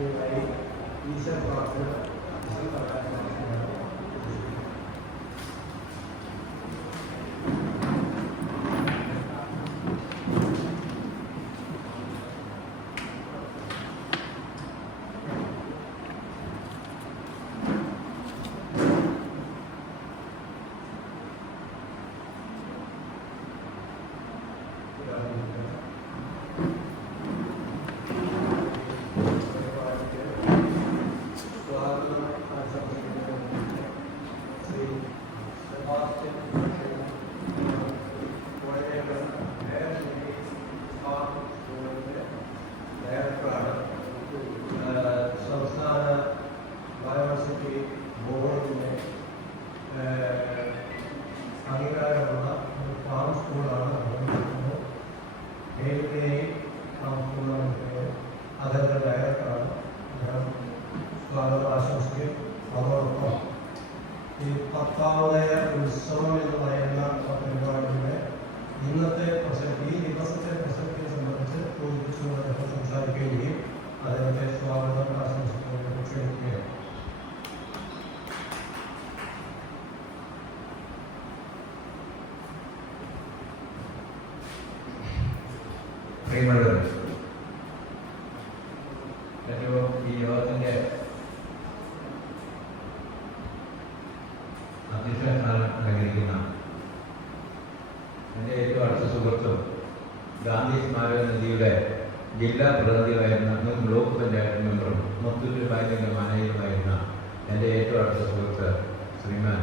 It's a lot of 百 സുഹൃത്ത് Sriman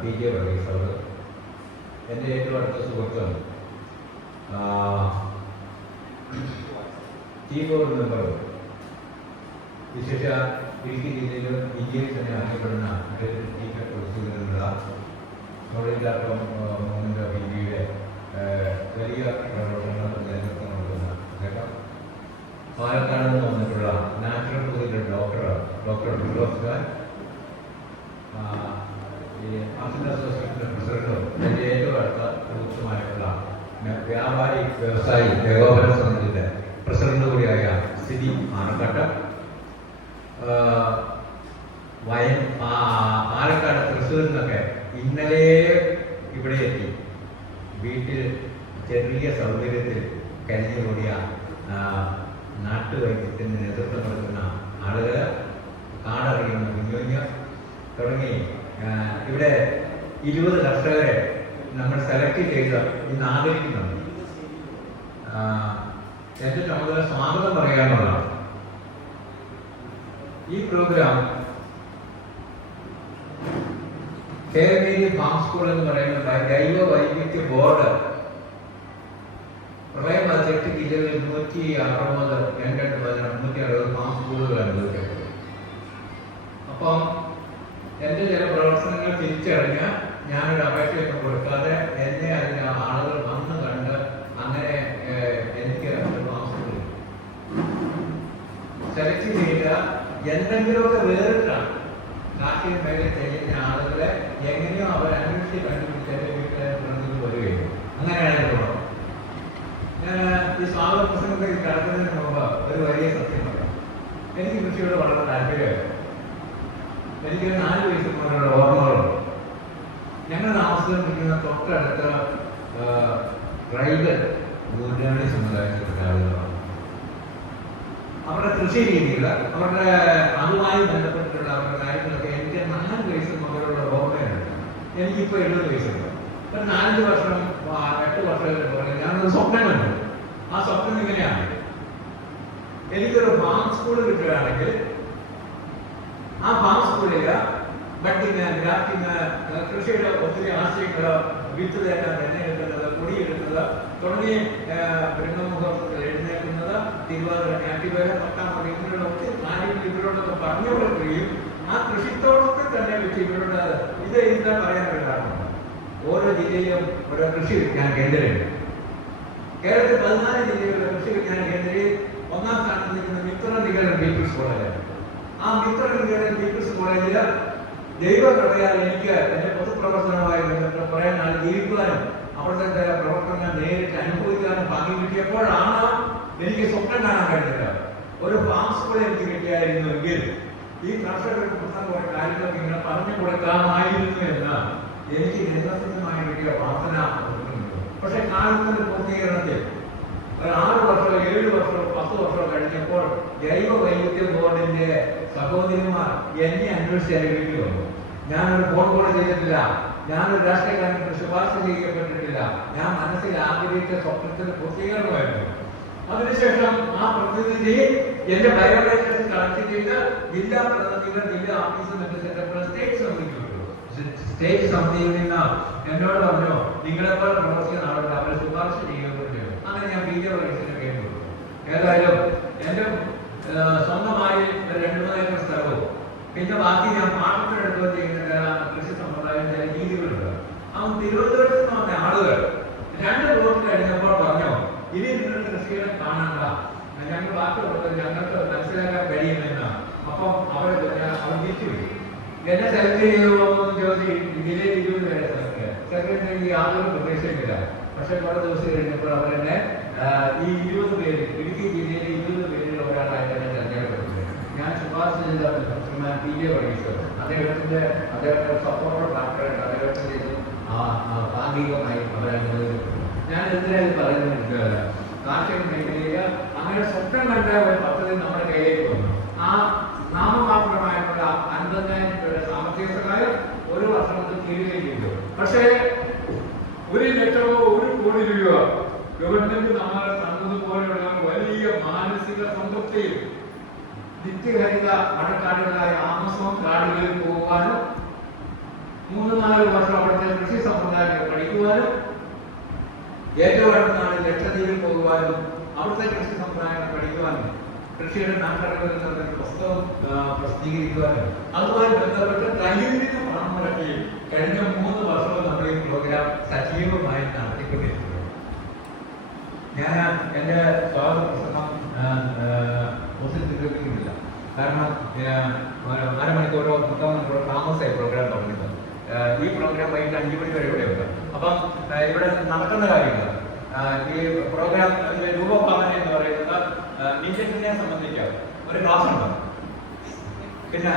P K Varghese അവർ എന്റെ ഏറ്റവും അടുത്ത സുഹൃത്ത് ടീ ബോർഡ് മെമ്പർ വിശേഷ ഇടുക്കി ജില്ലയിലും ഇന്ത്യയിൽ തന്നെ അറിയപ്പെടുന്ന ടീച്ചർ പ്രൊഫസറുള്ള തൊഴിലാക്കം മൂന്നിന്റെ ഓഫ് ഇന്ത്യയുടെ വലിയ പ്രവർത്തനങ്ങൾ നിലനിർത്താൻ കൊടുക്കുന്ന അദ്ദേഹം. പാലക്കാട് നിന്ന് വന്നിട്ടുള്ള natural doctor doctor Firoz Khan. ഈ ആസിഡ് അസോസിയേഷന്റെ പ്രസിഡന്റും എന്റെ ഏറ്റവും അടുത്ത സുഹൃത്തുമായിട്ടുള്ള വ്യാപാരി വ്യവസായി ഏകോപന സമിതിയുടെ പ്രസിഡന്റ് കൂടിയായ സ്ഥിതി ആനക്കാട്ട്. വയൻ ആ- പാലക്കാട് തൃശ്ശൂരിൽ നിന്നൊക്കെ ഇന്നലെ ഇവിടെ എത്തി. വീട്ടിൽ ചെറിയ സൗകര്യത്തിൽ കഴിഞ്ഞുകൂടിയ നാട്ടുവൈദ്യത്തിന് നേതൃത്വം കൊടുക്കുന്ന ആളുകൾ കാടറിയുന്ന കുഞ്ഞുഞ്ഞ് തുടങ്ങി. ഇവിടെ ഇരുപത് കർഷകരെ നമ്മൾ സെലക്ട് ചെയ്ത് ഇന്ന് ആദരിക്കുന്നുണ്ട്. എന്റെ ചുമതല സ്വാഗതം പറയാനുള്ളതാണ്. ഈ പ്രോഗ്രാം കേരളീയ ഫാം സ്കൂൾ എന്ന് പറയുന്ന ജൈവ വൈവിധ്യ ബോർഡ് പ്രളയം പതിനെട്ട് ജില്ലകളിൽ നൂറ്റി അറുപത് രണ്ടെട്ട് പതിനെട്ട് നൂറ്റി അറുപത് ഫാം സ്കൂളുകൾ അനുഭവിക്കുന്നത് അപ്പം എന്റെ ചില പ്രവർത്തനങ്ങൾ തിരിച്ചറിഞ്ഞ് ഞാനൊരു അപേക്ഷയൊക്കെ കൊടുക്കാതെ എന്നെ അതിന് ആളുകൾ വന്ന് കണ്ട് അങ്ങനെ എനിക്ക് സെലക്ട് ചെയ്യുക എന്തെങ്കിലുമൊക്കെ വേറിട്ടാണ് കാർഷിക മേഖല ചെയ്യുന്ന ആളുകളെ എങ്ങനെയോ അവർ അന്വേഷിച്ച് കണ്ടുപിടിച്ച് എന്റെ വീട്ടിലെ വരികയും അങ്ങനെയാണ് ഈ സ്വാഗത പ്രസംഗത്തിൽ കടക്കുന്നതിന് മുമ്പ് ഒരു വലിയ സത്യം പറയാം. എനിക്ക് കൃഷിയോട് വളരെ താല്പര്യമായിരുന്നു. എനിക്ക് നാല് വയസ്സ് മുതലുള്ള ഓർമ്മകളുണ്ട്. ഞങ്ങൾ താമസിക്കുന്ന തൊട്ടടുത്ത ട്രൈബൽ നൂറ്റാണ്ടി സമുദായത്തിൽപ്പെട്ട ആളുകളാണ്. അവരുടെ കൃഷി രീതികൾ അവരുടെ അതുമായി ബന്ധപ്പെട്ടിട്ടുള്ള അവരുടെ കാര്യങ്ങളൊക്കെ എനിക്ക് നാല് വയസ്സ് മുതലുള്ള ഓർമ്മയുണ്ട്. എനിക്കിപ്പോൾ എഴുപത് വയസ്സുണ്ട്. ഒരു നാലഞ്ച് വർഷം എട്ട് വർഷം പുറകെ ഞാനൊരു സ്വപ്നം കണ്ടു. ആ സ്വപ്നം ഇങ്ങനെയാണ്. എനിക്കൊരു ഫാം സ്കൂൾ കിട്ടുകയാണെങ്കിൽ ആ ഫാം സ്കൂളിൽ ബട്ടിങ് ഗ്രാഫ്റ്റിങ് കൃഷിയുടെ ഒത്തിരി ആശയങ്ങൾ വിത്ത് തേക്കാൻ എണ്ണയെടുക്കുന്നത് കൊടിയെടുക്കുന്നത് തുടങ്ങി ബ്രഹ്മമുഹൂർത്തത്തിൽ എഴുന്നേൽക്കുന്നത് തിരുവാതിര ഞാറ്റുവേല പത്താം മതി ഇങ്ങനെയുള്ള ഒത്തിരി കാര്യങ്ങൾ ഇവരോടൊക്കെ പറഞ്ഞു കൊടുക്കുകയും ആ കൃഷിത്തോടൊക്കെ തന്നെ വെച്ച് ഇവരോട് ഇത് എന്താ പറയാനുള്ള കാരണം ഓരോ ജില്ലയിലും ഓരോ കൃഷി വിജ്ഞാന കേന്ദ്രമുണ്ട്. കേരളത്തിൽ പതിനാല് ജില്ലകളിലെ കൃഷി വിജ്ഞാന കേന്ദ്രയിൽ ഒന്നാം സ്ഥാനത്ത് നിൽക്കുന്ന മിത്ര നികരൻ പീപ്പിൾസ് കോളേജ് ആ മിത്രകൃതിയുടെ പീപ്പിൾസ് കോളേജിൽ ദൈവം കടയാൽ എനിക്ക് എന്റെ പൊതുപ്രവർത്തനമായി ബന്ധപ്പെട്ട് കുറെ നാൾ ജീവിക്കുവാനും അവിടുത്തെ പ്രവർത്തനങ്ങൾ നേരിട്ട് അനുഭവിക്കാനും ഭാഗ്യം കിട്ടിയപ്പോഴാണ് എനിക്ക് സ്വപ്നം കാണാൻ കഴിഞ്ഞത് ഒരു ഫാം സ്കൂൾ എനിക്ക് കിട്ടിയായിരുന്നുവെങ്കിൽ ഈ കർഷകർക്ക് പുസ്തകം കുറെ ഇങ്ങനെ പറഞ്ഞു കൊടുക്കാമായിരുന്നു എന്ന് എനിക്ക് നിരന്തരമായി കിട്ടിയ വാസന. പക്ഷെ കാലത്തിന്റെ പൂർത്തീകരണത്തിൽ ആറ് വർഷം ഏഴ് വർഷം പത്ത് വർഷം കഴിഞ്ഞപ്പോൾ ജൈവ വൈവിധ്യ ബോർഡിന്റെ സഹോദരിമാർ എന്നെ അന്വേഷിച്ച് ഞാൻ ഞാനൊരു ഫോൺ കോൾ ചെയ്തിട്ടില്ല. ഞാനൊരു രാഷ്ട്രീയക്കാരന് ശുപാർശ ചെയ്യപ്പെട്ടിട്ടില്ല. ഞാൻ മനസ്സിൽ ആഗ്രഹിച്ച സ്വപ്നത്തിന് പൂർത്തീകരണമായിരുന്നു. അതിനുശേഷം ആ പ്രതിനിധി എന്റെ ബയോഡേറ്റസ് കളക്ട് ചെയ്ത് ജില്ലാ പ്രതിനിധികൾ ജില്ലാ ഓഫീസ് മറ്റു സ്റ്റേറ്റ് സമിതിക്ക് സ്റ്റേറ്റ് സമിതിയിൽ നിന്ന് എന്നോട് പറഞ്ഞു നിങ്ങളെപ്പോലെ പ്രവർത്തിക്കുന്ന ആളുകൾ അവരെ ശുപാർശ ചെയ്യുന്നുണ്ട് അങ്ങനെ ഞാൻ ബി ജെ പരീക്ഷന് കേട്ടു ഏതായാലും എന്റെ സ്വന്തമായി രണ്ട് മൂന്ന് ഏക്കർ സ്ഥലവും പിന്നെ ബാക്കി ഞാൻ പാട്ടത്തിനെടുക്കുകയും ചെയ്യുന്ന ചില കൃഷി സമ്പ്രദായം ചില രീതികളുണ്ട്. അവൻ തിരുവനന്തപുരത്ത് നിന്ന് വന്ന ആളുകൾ രണ്ട് വോട്ട് കഴിഞ്ഞപ്പോൾ പറഞ്ഞു ഇനി നിങ്ങൾ കൃഷികളെ കാണണ്ട. ഞങ്ങൾ കൊടുത്തത് ഞങ്ങൾക്ക് മനസ്സിലാക്കാൻ കഴിയുമെന്ന്. അപ്പം അവരെ അവർ തിരിച്ചുപോയി എന്നെ സെലക്ട് ചെയ്യുമെന്ന് ചോദിച്ച് ജില്ലയിൽ ഇരുപത് പേരെ സെലക്ട് സെക്രട്ടറി ആളുകൾ പ്രതീക്ഷയുമില്ല പക്ഷെ കുറെ ദിവസം കഴിഞ്ഞപ്പോൾ അവരെന്നെ തന്നെ ഈ ഇരുപത് പേര് ഇടുക്കി ജില്ലയിലെ ഇരുപത് പേരിൽ ഒരാളായിട്ട് എന്നെ തെരഞ്ഞെടുക്കുന്നത് ഞാൻ ശുപാർശ ചെയ്ത ശ്രീമാൻ പി കെ പരീക്ഷർ അദ്ദേഹത്തിന്റെ അദ്ദേഹത്തിന്റെ സപ്പോർട്ടർ ഡാക്ടറായിട്ട് അദ്ദേഹത്തിന്റെ ഇത് ഭാഗികമായി അവരെ ഞാൻ എന്തിനായി പറയുന്നത് കാർഷിക മേഖലയിൽ അങ്ങനെ സ്വപ്നം കണ്ട ഒരു പദ്ധതി നമ്മുടെ കയ്യിലേക്ക് വന്നു. ആ നാമമാത്രമായിട്ടുള്ള അൻപതിനായിരം രൂപയുടെ സാമ്പത്തിക സഹായം ഒരു വർഷം കൊണ്ട് തീരുകയും ചെയ്തു. പക്ഷേ ഒരു ലക്ഷമോ ഒരു കോടി രൂപ ഗവൺമെന്റ് നമ്മളെ തന്നതുപോലെയുള്ള വലിയ മാനസിക സംതൃപ്തിയും നിത്യഹരിത മഴക്കാടുകളായ ആമസോൺ കാടുകളിൽ പോകാനും മൂന്ന് നാല് വർഷം അവിടുത്തെ കൃഷി സമ്പ്രദായങ്ങൾ പഠിക്കുവാനും ഏറ്റവും അടുത്താണ് ലക്ഷദ്വീപിൽ പോകുവാനും അവിടുത്തെ കൃഷി സമ്പ്രദായങ്ങൾ പഠിക്കുവാനും കൃഷിയുടെ നാട്ടറിവുകൾ എന്ന പുസ്തകം പ്രസിദ്ധീകരിക്കുവാനും അതുമായി ബന്ധപ്പെട്ട് പണം മുടക്കി കഴിഞ്ഞ മൂന്ന് വർഷവും നമ്മൾ ഈ പ്രോഗ്രാം സജീവമായി നടത്തിക്കൊണ്ടിരിക്കുന്നു ഞാൻ എന്റെ സ്വാഗതപ്രസംഗം പുസ്തകം കാരണം അരമണിക്കൂറോ മുക്കാൽ മണിക്കൂറോ താമസമായി പ്രോഗ്രാം തുടങ്ങിയത് ഈ പ്രോഗ്രാം വൈകിട്ട് അഞ്ചു മണി വരെ ഇവിടെ ഉണ്ട്. അപ്പം ഇവിടെ നടക്കുന്ന കാര്യങ്ങൾ ഈ പ്രോഗ്രാം രൂപഭാവന എന്ന് പറയുന്നത് മീറ്റിംഗിനെ സംബന്ധിച്ച് ഒരു ക്ലാസ് ഉണ്ട് പിന്നെ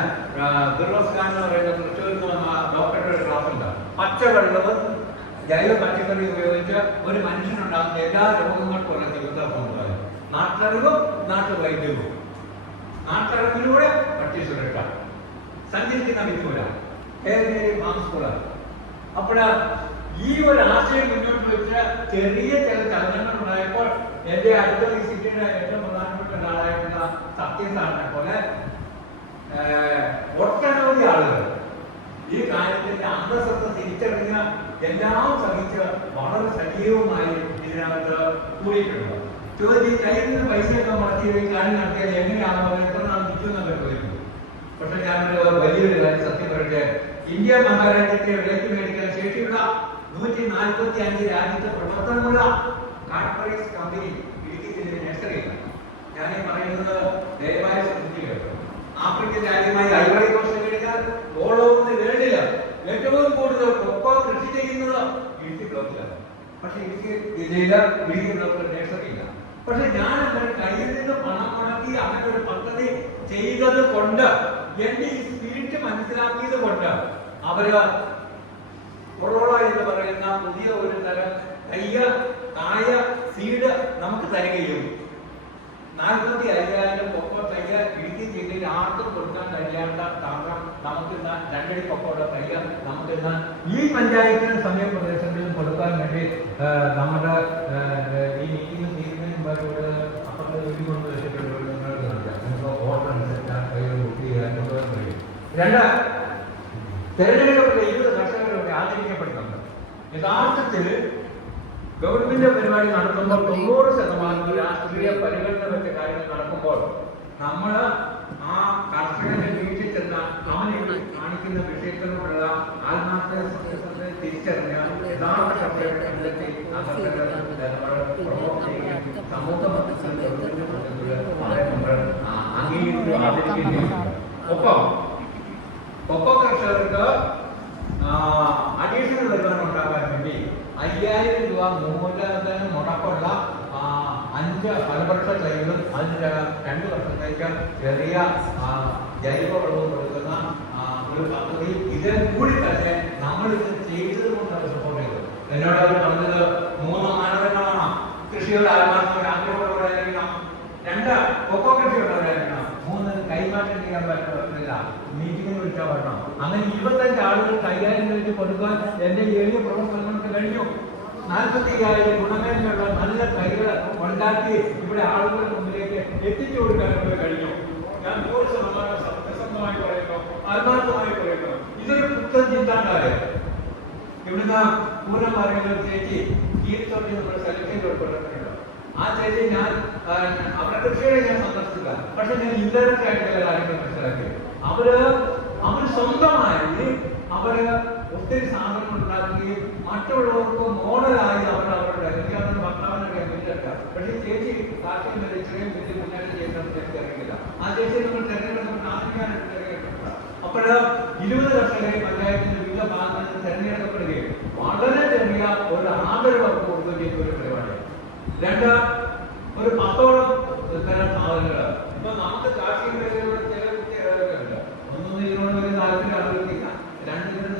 ഫിറോസ് ഖാൻ എന്ന് പറയുന്ന തൃശ്ശൂരിൽ നിന്ന് വന്ന ഡോക്ടറുടെ ക്ലാസ് ഉണ്ട് പച്ചവെള്ളവും ജൈവ പച്ചക്കറി ഉപയോഗിച്ച് ഒരു മനുഷ്യനുണ്ടാകുന്ന എല്ലാ രോഗങ്ങൾക്കുള്ള ചികിത്സാ സമ്പ്രദായം നാട്ടറിവും നാട്ടുവൈദ്യവും നാട്ടറിവിലൂടെ ഭക്ഷ്യ സുരക്ഷ സഞ്ചരിക്കുന്ന വിദൂര. മാംസ്കുള അപ്പോൾ ഈ ഒരു ആശയം മുന്നോട്ട് വെച്ച് ചെറിയ ചില ചലനങ്ങൾ ഉണ്ടായപ്പോൾ എന്റെ അടുത്ത വിസിറ്റിന്റെ ഏറ്റവും പ്രധാനപ്പെട്ട ഒരാളായിട്ടുള്ള സത്യസാറിനെ പോലെ ഒട്ടനവധി ആളുകൾ ഈ കാര്യത്തിന്റെ അന്തസ്സത്തെ തിരിച്ചറിഞ്ഞ എല്ലാം സഹിച്ച് വളരെ സജീവമായി ഇതിനകത്ത് കൂടിയിട്ടുണ്ട്. ചോദിച്ചു കയ്യിൽ നിന്ന് പൈസയൊക്കെ മുടക്കി കാര്യം നടത്തിയാൽ എങ്ങനെയാണോ എത്ര നാൾ നിൽക്കുന്നൊക്കെ ചോദിച്ചു പക്ഷെ ഞാനൊരു വലിയൊരു കാര്യം സത്യം പറയട്ടെ. ഇന്ത്യ മഹാരാജ്യത്തെ വിലക്ക് മേടിക്കാൻ ശേഷിയുള്ള നൂറ്റി നാൽപ്പത്തി അഞ്ച് രാജ്യത്തെ പ്രവർത്തനമുള്ള കോർപ്പറേറ്റ് കമ്പനി ഇടുക്കി നഴ്സറിയില്ല ഞാൻ പറയുന്നത് ദയവായി ശ്രദ്ധിക്കുക. ആഫ്രിക്കൻ രാജ്യമായ ഐവറി കോസ്റ്റ് കഴിഞ്ഞാൽ ഓൾ ഓവർ ദി വേൾഡിൽ ഏറ്റവും കൂടുതൽ കൊപ്പ കൃഷി ചെയ്യുന്നത് ഇടുക്കി ബ്ലോക്കിലാണ്. പക്ഷെ ഇടുക്കി ജില്ലയിൽ ഇടുക്കി ബ്ലോക്കിൽ നേഴ്സറിയില്ല പക്ഷെ ഞാൻ അവരുടെ കയ്യിൽ നിന്ന് പണം മുടക്കി അങ്ങനെ ഒരു പദ്ധതി ചെയ്തത് കൊണ്ട് എന്റെ ഈ സ്പിരിറ്റ് മനസ്സിലാക്കിയത് കൊണ്ട് അവർ കൊറോള എന്ന് പറയുന്ന പുതിയ ഒരു തരം കയ്യ കായ സീഡ് നമുക്ക് തരികയും നാൽപ്പത്തി അയ്യായിരം കൊക്കോ തയ്യ ഇടുക്കി ജില്ലയിൽ ആർക്കും കൊടുക്കാൻ കഴിയാത്ത താങ്കം നമുക്കിന്ന് രണ്ടടി കൊക്കോയുടെ തയ്യ നമുക്കിന്ന് ഈ പഞ്ചായത്തിനും സമയ പ്രദേശങ്ങളിലും കൊടുക്കാൻ വേണ്ടി നമ്മുടെ ഈ മീറ്റിംഗ് തീരുന്നതിന് മുമ്പ് ഇവിടെ അപ്പുറത്തെ വീട്ടിൽ കൊണ്ട് വെച്ചിട്ടുള്ള ഒരു നിങ്ങൾക്ക്. നിങ്ങൾക്ക് ഓർഡർ അനുസരിച്ച് ആ കയ്യിൽ ബുക്ക് ചെയ്യാൻ ഇരുപത് കർഷകരുടെ ആദരിക്കപ്പെടുന്നുണ്ട് യഥാർത്ഥത്തിൽ ഗവൺമെന്റ് പരിപാടി നടത്തുമ്പോൾ തൊണ്ണൂറ് ശതമാനം രാഷ്ട്രീയ പരിഗണന വെച്ച കാര്യങ്ങൾ നടക്കുമ്പോൾ നമ്മൾ ആ കർഷകന്റെ വീട്ടിൽ ചെന്ന അവനെ കാണിക്കുന്ന വിഷയത്തിനോടുള്ള ആത്മാർത്ഥ സത്യസന്ധത തിരിച്ചറിഞ്ഞ യഥാർത്ഥ കർഷകരുടെ സമൂഹ ഒപ്പം കൊക്കോ കർഷകർക്ക് അഡീഷണൽ വരുമാനം ഉണ്ടാകാൻ വേണ്ടി അയ്യായിരം രൂപ മൂലധനം മുടക്കുള്ള അഞ്ച് ഫലവൃക്ഷ തൈകളും അതിന് രണ്ട് വർഷത്തേക്ക് ചെറിയ ആ, ജൈവവളവും കൊടുക്കുന്ന ഒരു പദ്ധതി. ഇതിൽ കൂടി തന്നെ നമ്മൾ ഇത് ചെയ്തത് കൊണ്ടാണ് സപ്പോർട്ട് ചെയ്തത് എന്നോട് അവർ പറഞ്ഞത് മൂന്ന് മാനദണ്ഡമാണ് കൃഷിയുടെ ആത്മാർത്ഥം ആഗ്രഹമുള്ളവരായിരിക്കണം രണ്ട് കൊക്കോ മൂന്ന് ചെയ്യാൻ പറ്റില്ല മീറ്റിംഗിൽ വിളിച്ചാൽ വരണം. അങ്ങനെ ഇരുപത്തഞ്ച് ആളുകൾ കൈകാര്യം ചെയ്ത് കൊടുക്കാൻ എന്റെ ഏഴ് പ്രവർത്തനങ്ങൾക്ക് കഴിഞ്ഞു. നാൽപ്പത്തി അയ്യായിരം ഗുണമേന്മയുള്ള നല്ല കൈകൾ ഉണ്ടാക്കി ഇവിടെ ആളുകളുടെ മുമ്പിലേക്ക് എത്തിച്ചു കൊടുക്കാൻ ഇവിടെ കഴിഞ്ഞു. ഞാൻ നൂറ് ശതമാനം സത്യസന്ധമായി പറയുന്നു ആത്മാർത്ഥമായി പറയുന്നു ഇതൊരു പുത്തൻ ചിന്താണ്ടായ ഇവിടുന്ന് പൂരം പറയുന്ന ചേച്ചി കീഴ്ത്തൊണ്ടി നമ്മുടെ സെലക്ഷൻ ഉൾപ്പെട്ടിട്ടുണ്ട് ആ ചേച്ചി ഞാൻ അവരുടെ കൃഷിയെ ഞാൻ സന്ദർശിക്കുക പക്ഷെ ഞാൻ ഇൻഡയറക്റ്റ് ആയിട്ട് ചില കാര്യങ്ങൾ മനസ്സിലാക്കി. അവർ അവർ സ്വന്തമായി അവർ ഒത്തിരി സാധനങ്ങൾ ഉണ്ടാക്കുകയും മറ്റുള്ളവർക്ക് മോഡലായി അവർ അവരുടെ എനിക്ക് അവരുടെ ഭർത്താവിനൊക്കെ മുന്നിലെടുക്കാം പക്ഷേ ചേച്ചി കാർഷിക മേഖല ഇത്രയും വലിയ മുന്നേറ്റം ചെയ്യുന്നത് എനിക്ക് അറിയില്ല. ആ ചേച്ചി നമ്മൾ തെരഞ്ഞെടുപ്പ് ആദ്യമായിട്ട് തിരഞ്ഞെടുക്കുക അപ്പോഴ് ഇരുപത് കർഷകരെ പഞ്ചായത്തിന്റെ വിവിധ ഭാഗങ്ങളിൽ തെരഞ്ഞെടുക്കപ്പെടുകയും വളരെ ചെറിയ ഒരു ആദരവ് അവർക്ക് കൊടുക്കുകയും ചെയ്ത ഒരു പരിപാടി രണ്ട് ഒരു പത്തോളം തരം സാധനങ്ങൾ ഇപ്പൊ നമുക്ക് കാർഷിക മേഖലയിലുള്ള ചില കുട്ടികളുണ്ട് ഒന്നും ഇതിനോട് വലിയ താല്പര്യം ആളുകൾക്കില്ല. രണ്ട് ഇതിന്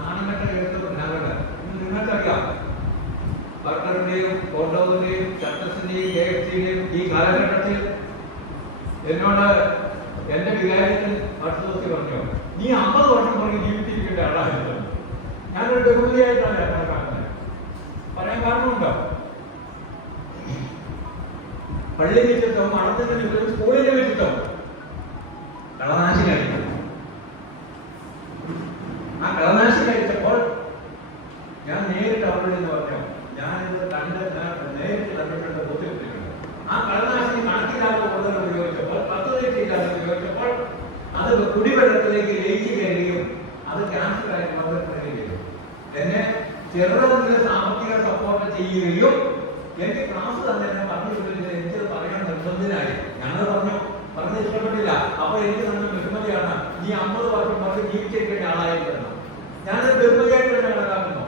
നാണമറ്റ കേസുകളുണ്ട് നിങ്ങൾക്കറിയാം സർക്കാരിന്റെയും കോട്ടോവിന്റെയും ചട്ടസിന്റെയും കെ എഫ് സിയുടെയും ഈ കാലഘട്ടത്തിൽ എന്നോട് എന്റെ വികാരത്തിൽ അടുത്ത പറഞ്ഞു നീ അമ്പത് വർഷം പറഞ്ഞ് ജീവിച്ചിരിക്കേണ്ട ആളായിരുന്നു. ഞാനൊരു ബഹുമതിയായിട്ടാണ് കണക്കാക്കുന്നത് പറയാൻ കാരണമുണ്ടോ? പള്ളി വെച്ചിട്ടോ മണത്തിന് ചുറ്റും സ്കൂളിനെ വെച്ചിട്ടോ കളനാശി ആ കളനാശി കഴിച്ചപ്പോൾ ഞാൻ നേരിട്ട് അവരോട് എന്ന് പറഞ്ഞു ഇത് കണ്ട് ഞാൻ നേരിട്ട് കണ്ടിട്ടുണ്ട് ബോധ്യപ്പെട്ടിട്ടുണ്ട് ആ കളനാശിനി കണക്കില്ലാത്ത കൂടുതൽ ഉപയോഗിച്ചപ്പോൾ പത്ത് ലക്ഷമില്ലാതെ ഉപയോഗിച്ചപ്പോൾ അത് കുടിവെള്ളത്തിലേക്ക് ലയിച്ചു കയറുകയും അത് ക്യാൻസറായി മാറുകയും ചെയ്തു. എന്നെ ചെറുതെങ്കിലും സാമ്പത്തിക സപ്പോർട്ട് ചെയ്യുകയും എനിക്ക് ക്ലാസ് തന്നെ ഞാൻ പറഞ്ഞു കൊടുത്തില്ല എനിക്ക് പറയാൻ നിർബന്ധനായി? ഞങ്ങൾ പറഞ്ഞു പറഞ്ഞ് ഇഷ്ടപ്പെട്ടില്ല. അപ്പൊ എനിക്ക് തന്നെ ബഹുമതിയാണ് നീ അമ്പത് വർഷം പറഞ്ഞ് ജീവിച്ചേക്കേണ്ട ആളായിരുന്നു ഞാനത് ബഹുമതിയായിട്ട് തന്നെ കണക്കാക്കുന്നു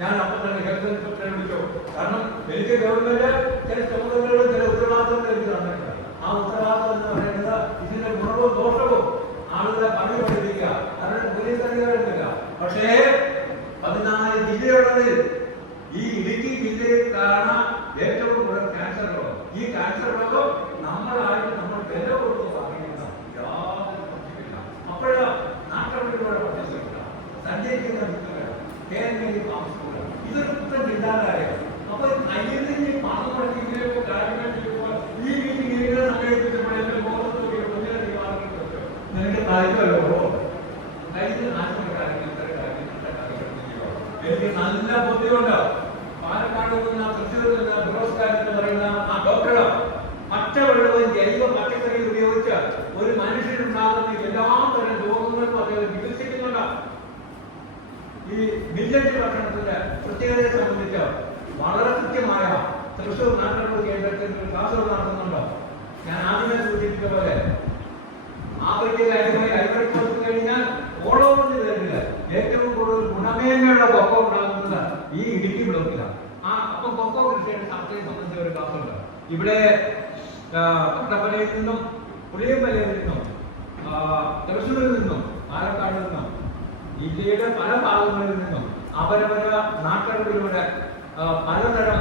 ഞാൻ അപ്പൊ തന്നെ ഹെൽത്ത് ഇൻസ്പെക്ടറെ വിളിച്ചു. കാരണം എനിക്ക് ഗവൺമെന്റ് ചില ചുമതലകളും ചില ഉത്തരവാദിത്തങ്ങളും എനിക്ക് തന്നിട്ടുണ്ട്. ആ ഉത്തരവാദിത്തം എന്ന് പറയുന്നത് ഇതിന്റെ ഗുണവും ദോഷവും ആളുകളെ പറഞ്ഞു പഠിപ്പിക്കുക അതിന് പോലീസ് അധികാരമില്ല പക്ഷേ പതിനാല് ജില്ലയുള്ളതിൽ ഈ ഇടുക്കി ജില്ലയിൽ കാണാൻ ഏറ്റവും കൂടുതൽ ക്യാൻസർ രോഗം ഈ ക്യാൻസർ രോഗം നമ്മളായിട്ട് നമ്മൾ വില കൊടുത്ത് വാങ്ങിക്കുന്ന യാതൊരു സംശയമില്ല അപ്പോഴാ നാട്ടുകാരുടെ പ്രദേശമില്ല സഞ്ചരിക്കുന്ന വിത്തുകൾ കേരളത്തിൽ താമസിക്കുക ഇതൊരു പുത്തൻ ചിന്താധാരയാണ് അപ്പൊ കയ്യിൽ നിന്ന് ഈ പണം മുടക്കി ഇതിലേക്ക് കാര്യങ്ങൾ ചെയ്യുമ്പോൾ ഈ മീറ്റിംഗ് ഏത് സമയത്ത് ബോധത്തോടെ മുന്നേറി മാറുന്നുണ്ട് നിനക്ക് താല്പര്യമല്ലോ കഴിഞ്ഞ നാശമുള്ള കാര്യങ്ങൾ ഇത്തരം കാര്യങ്ങൾ നല്ല കാര്യങ്ങൾ ചെയ്യുക. എനിക്ക് നല്ല ബുദ്ധിമുണ്ട് പാലക്കാട് നിന്ന് തൃശ്ശൂർ നിന്ന് ഫിറോസ്കാർ എന്ന് പറയുന്ന ആ ഡോക്ടർ പച്ചവെള്ളവും ജൈവ പച്ചക്കറിയും ഉപയോഗിച്ച് ഒരു മനുഷ്യനുണ്ടാകുന്ന എല്ലാ തരം രോഗങ്ങൾക്കും അദ്ദേഹം ചികിത്സിക്കുന്നുണ്ട് ഈ മില്ലറ്റ് ഭക്ഷണത്തിന്റെ പ്രത്യേകതയെ സംബന്ധിച്ച് വളരെ കൃത്യമായ തൃശ്ശൂർ നാട്ടുകാർ കേന്ദ്രത്തിൽ ഒരു ക്ലാസ്സുകൾ നടത്തുന്നുണ്ട് ഞാൻ ആദ്യമേ സൂചിപ്പിച്ച പോലെ ആഫ്രിക്കയിലെ അടിമയിൽ അരിപ്പടിച്ചു കഴിഞ്ഞാൽ ഓൾ ഓവർ വരുന്നില്ല ഏറ്റവും കൂടുതൽ ഗുണമേന്മയുള്ള കൊക്കോ ഉണ്ടാകുന്നത് ഈ ഇടുക്കി ആ അപ്പൊ കൊക്കോ കൃഷിയുടെ ചർച്ചയെ സംബന്ധിച്ച ഒരു ക്ലാസ് ഉണ്ട്. ഇവിടെ കട്ടപ്പനയിൽ നിന്നും പുളിയമ്പലയിൽ നിന്നും തൃശ്ശൂരിൽ നിന്നും പാലക്കാട് നിന്നും ഇന്ത്യയുടെ പല ഭാഗങ്ങളിൽ നിന്നും അവരവര നാട്ടറിവിലൂടെ ആ, പലതരം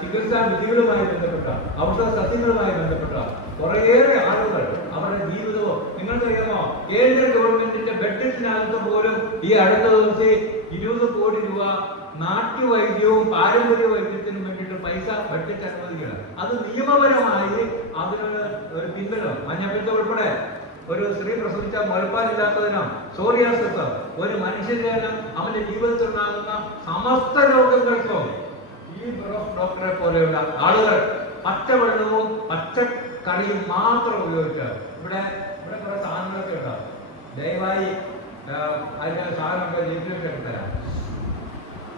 ചികിത്സാ വിധികളുമായി ബന്ധപ്പെട്ട ഔഷധ സസ്യങ്ങളുമായി ബന്ധപ്പെട്ട കുറേയേറെ ആളുകൾ അവരുടെ ജീവിതവും നിങ്ങൾക്കറിയാമോ കേന്ദ്ര ഗവൺമെന്റിന്റെ ബഡ്ജറ്റിനകത്ത് പോലും ഈ അടുത്ത ദിവസം ഇരുപത് കോടി രൂപ നാട്ടുവൈദ്യവും പാരമ്പര്യ വൈദ്യത്തിനും വേണ്ടിയിട്ട് പൈസ ബഡ്ജറ്റ് അനുവദിക്കണം അത് നിയമപരമായി അതിന് ഒരു പിന്തുണ മഞ്ഞപ്പിത്തം ഉൾപ്പെടെ ഒരു സ്ത്രീ പ്രസവിച്ച മുലപ്പാലില്ലാത്തതിനും സോറിയാസിസ് ഒരു മനുഷ്യന്റെ അവന്റെ ജീവിതത്തിൽ ഉണ്ടാകുന്ന സമസ്ത രോഗങ്ങൾക്കും ഈ ഡോക്ടറെ പോലെയുള്ള ആളുകൾ പച്ചവെള്ളവും പച്ചക്കറിയും മാത്രം ഉപയോഗിക്കുക. ഇവിടെ ഇവിടെ കുറെ സാധനങ്ങളൊക്കെ ഉണ്ടാവും ദയവായി അതിന്റെ സാധനമൊക്കെ ജീവിതത്തിൽ തരാം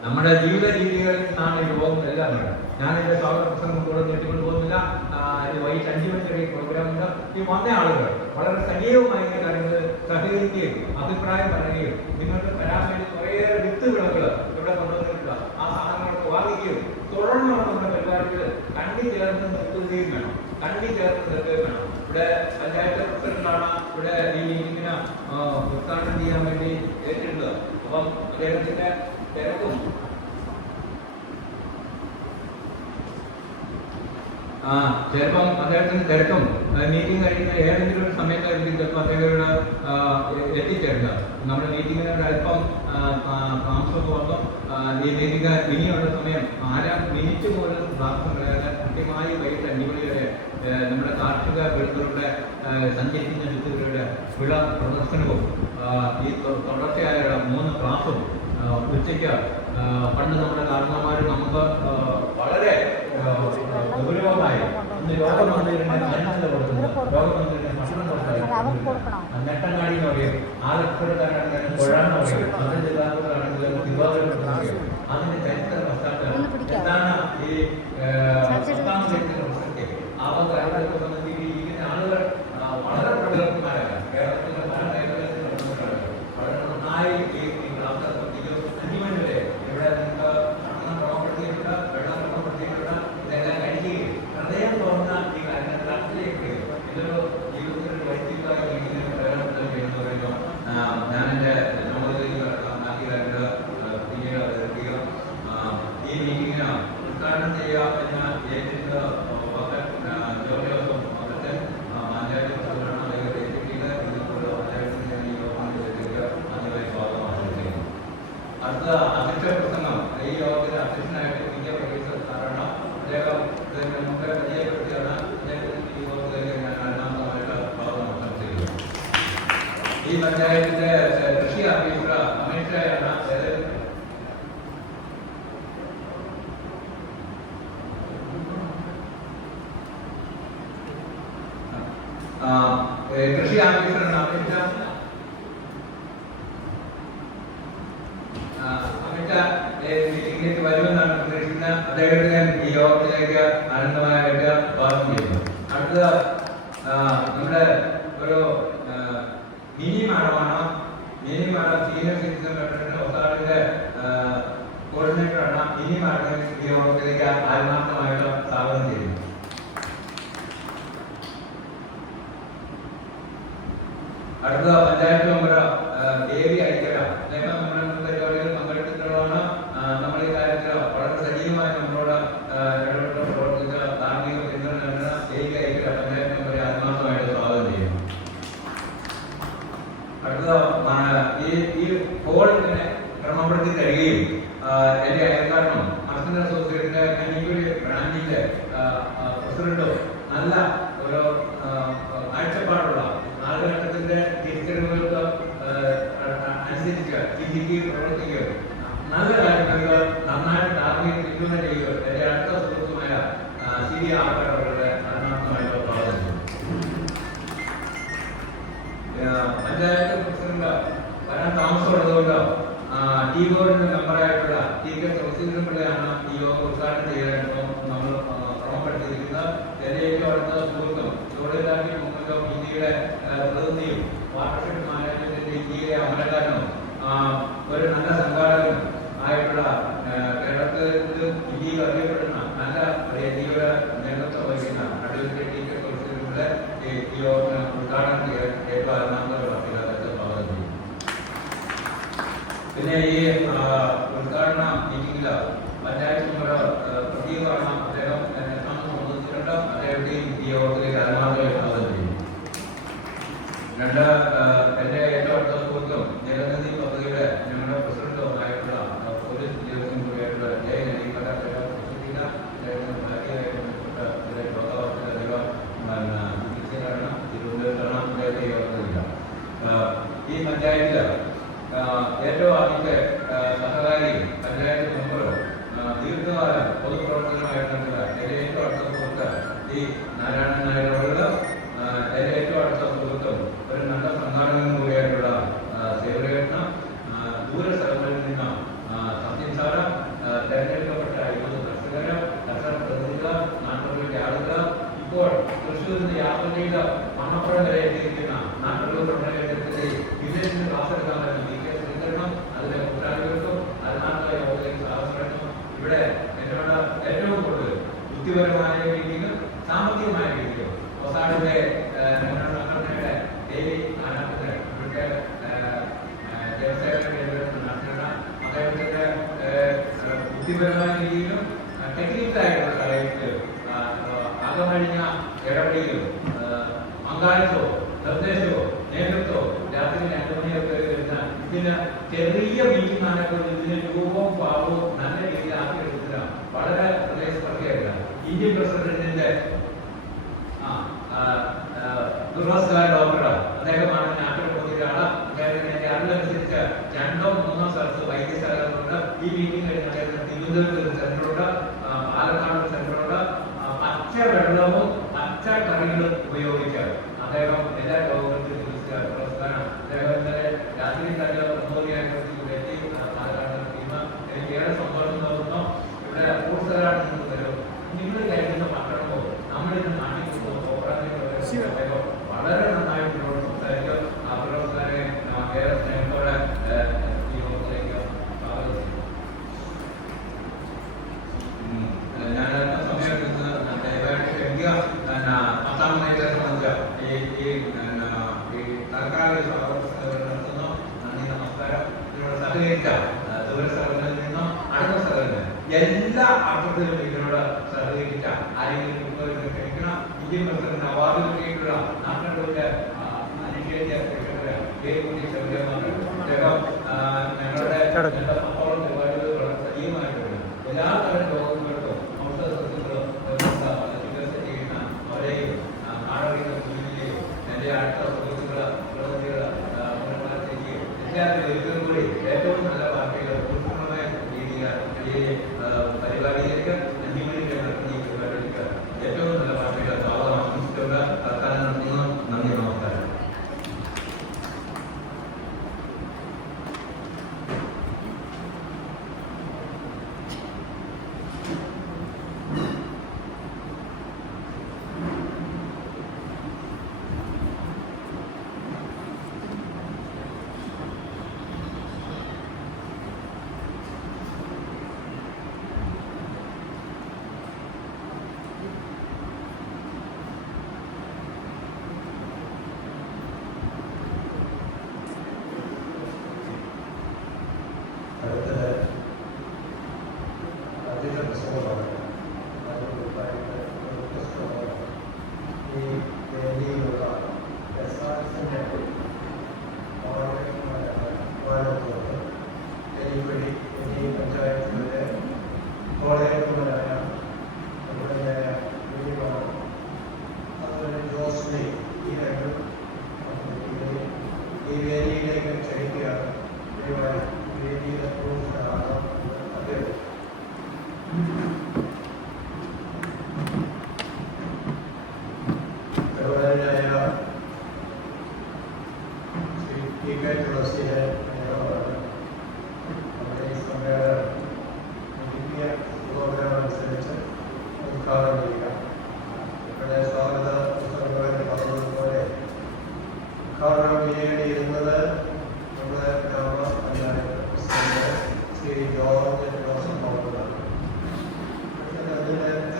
നമ്മുടെ ജീവിത രീതികളിൽ നിന്നാണ് ഈ രോഗം എല്ലാം വരുന്നത് ഞാൻ സ്വാഗത പ്രസംഗം കൂടുതൽ നീട്ടിക്കൊണ്ട് പോകുന്നില്ല. വൈകിട്ട് അഞ്ച് പ്രോഗ്രാം ഉണ്ട്. ഈ വന്ന ആളുകൾ വളരെ സജീവമായി കാര്യങ്ങൾ സഹകരിക്കുകയും അഭിപ്രായം പറയുകയും നിങ്ങൾക്ക് വരാൻ വേണ്ടി കുറേയേറെ വിത്ത് വിളകൾ ഇവിടെ കൊണ്ടുവന്നിട്ടുണ്ട്. ആ സാധനങ്ങളൊക്കെ വാങ്ങിക്കുകയും തുടർന്നുള്ള നമ്മുടെ പരിപാടികൾ കണ്ണി ചേർന്ന് നിർത്തുകയും വേണം. കണ്ണി ചേർന്ന് നിർത്തുകയും വേണം. ഇവിടെ പഞ്ചായത്ത് പ്രസിഡന്റാണ് ഇവിടെ ഈ ഇങ്ങനെ ഉദ്ഘാടനം ചെയ്യാൻ വേണ്ടി ഏറ്റിട്ടുള്ളത്. അപ്പം അദ്ദേഹത്തിന്റെ ആ ചിലപ്പം അദ്ദേഹത്തിന് തിരക്കും. മീറ്റിംഗ് കഴിയുന്ന ഏതെങ്കിലും ഒരു സമയത്തായിരിക്കും ചിലപ്പോൾ അദ്ദേഹം എത്തിച്ചേരുക. നമ്മുടെ മീറ്റിങ്ങിനോട് അല്പം താമസം പോകുമ്പം ഈ മീറ്റിംഗ് ഇനിയുള്ള സമയം ആരാ മിനിറ്റ് പോലും ഭാഗം കളയാതെ കൃത്യമായി വൈകിട്ട് അഞ്ചുമണി വരെ നമ്മുടെ കാർഷിക വിളകളുടെ സഞ്ചരിക്കുന്ന വിളകളുടെ വിള പ്രദർശനവും ഈ തുടർച്ചയായ മൂന്ന് ക്ലാസും ഉച്ചയ്ക്ക് പണ്ട് നമ്മുടെ കാരണവന്മാർ നമുക്ക് വളരെ ഗൗരവമായി ഇന്ന് യോഗം വന്നിരുന്ന നെട്ടങ്ങാടി എന്ന് പറയും. ആലപ്പുഴക്കാരാണെങ്കിലും കൊഴാന്ന് പറയും. അതിന്റെ ജില്ലാത്തിലാണെങ്കിലും തിരുവാതിരപ്പെട്ടാണെങ്കിലും അതിന്റെ ചരിത്ര പശ്ചാത്തലം. എന്താണ് ഈ പത്താം ആ Hallelujah. മേഡമാണ് Mini madam senior citizen welfare ഒത്താടിയുടെ കോർഡിനേറ്ററാണ് മിനി മാഡം പുതിയ പ്രവർത്തിലേക്ക് സ്വാഗതം ചെയ്യുന്നു അടുത്ത പഞ്ചായത്ത് മെമ്പർ പുതിയ ആൾക്കാരവരുടെ അന്മാർത്ഥമായിട്ട് പറഞ്ഞു പഞ്ചായത്ത് പ്രസിഡന്റ് വരാൻ താമസമുള്ളതുകൊണ്ട് ടി ബോർഡിന്റെ മെമ്പറായിട്ടുള്ള ടി കെ യുക്തിപരമായ രീതിയിലും ടെക്നിക്കലായിട്ടുള്ള കാര്യത്തിൽ ആകെ കഴിഞ്ഞ ഇടപെടലും പങ്കാളിത്തോ നിർദ്ദേശമോ നേതൃത്വം രാത്രി രണ്ടു മണിയൊക്കെ വരുന്ന ഇതിന് ചെറിയ മീറ്റിംഗ് ആണെങ്കിൽ ഇതിന് രൂപവും ഭാവവും നല്ല രീതിയിൽ ആക്കിയെടുക്കുക വളരെ പ്രദേശപ്രഖ്യാപിക്കാം ഇന്ത്യൻ പ്രസിഡന്റിന്റെ ഹിന്ദുക്കൾക്ക് സെന്ററുണ്ട് പാലക്കാട് സെന്ററുണ്ട് പച്ച വെള്ളവും പച്ച കറികളും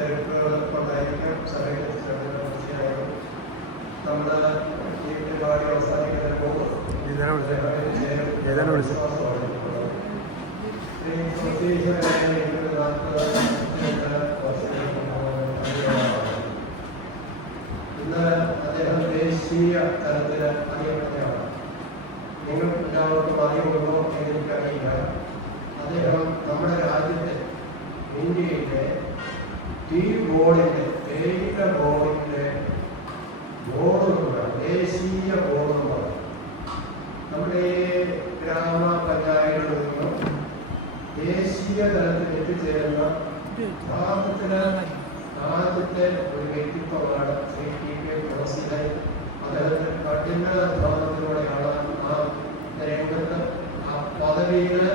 തിരക്കുകളൊക്കെയുണ്ടായിരിക്കും സാഹചര്യത്തിലാണ് തീർച്ചയായും നമ്മുടെ ഈ പരിപാടി അവസാനിക്കുന്നതിന് മുമ്പ് ശ്രീ പ്രത്യേകിച്ച് ഈ ബോർഡിന്റെ തേയില ബോർഡിന്റെ ബോർഡ് ദേശീയ ബോർഡ് പറയും നമ്മുടെ ഗ്രാമപഞ്ചായത്തിൽ നിന്നും ദേശീയ തലത്തിൽ എത്തിച്ചേരുന്ന ഭാരതത്തിന് ആദ്യത്തെ ഒരു വ്യക്തിത്വമാണ് ശ്രീ ടി കെ തോസിലെ അദ്ദേഹത്തിന് കഠിന അധ്വാനത്തിലൂടെയാണ് ആ നിലകൊണ്ടത് ആ പദവികളെ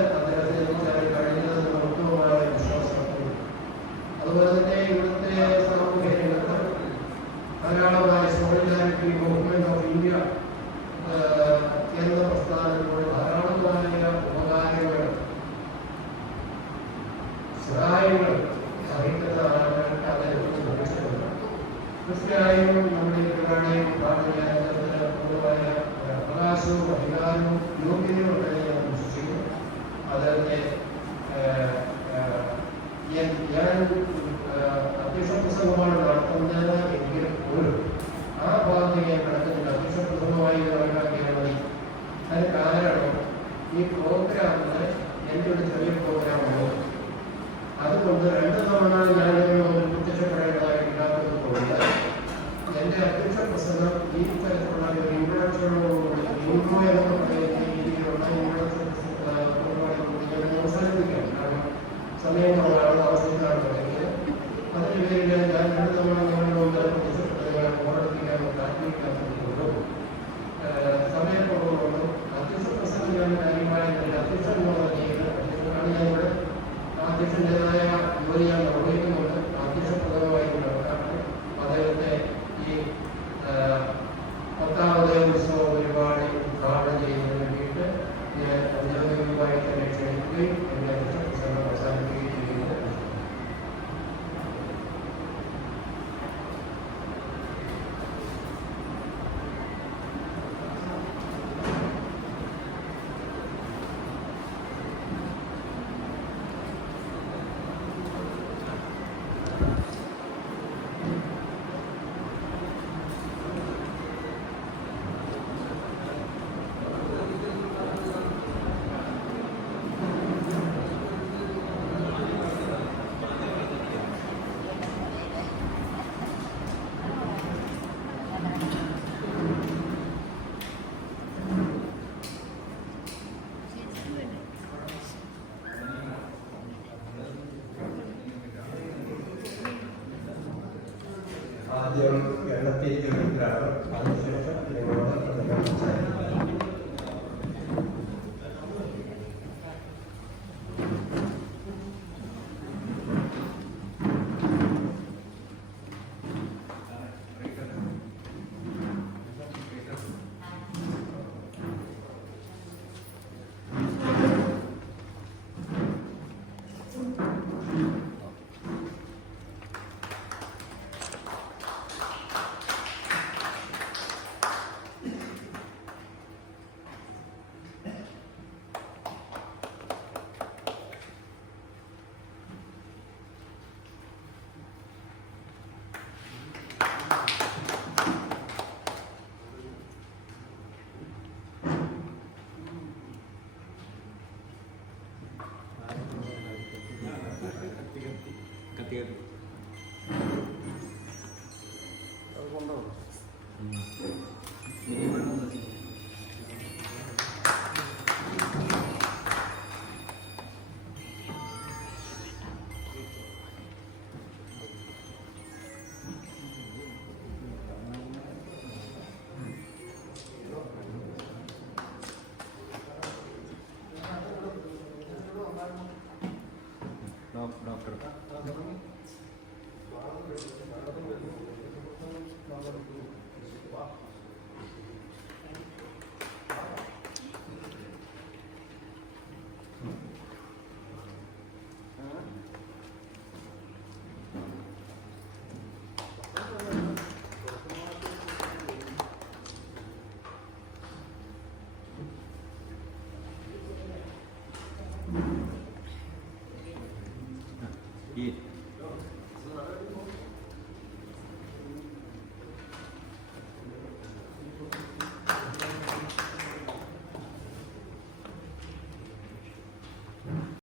ഡോക്ടർ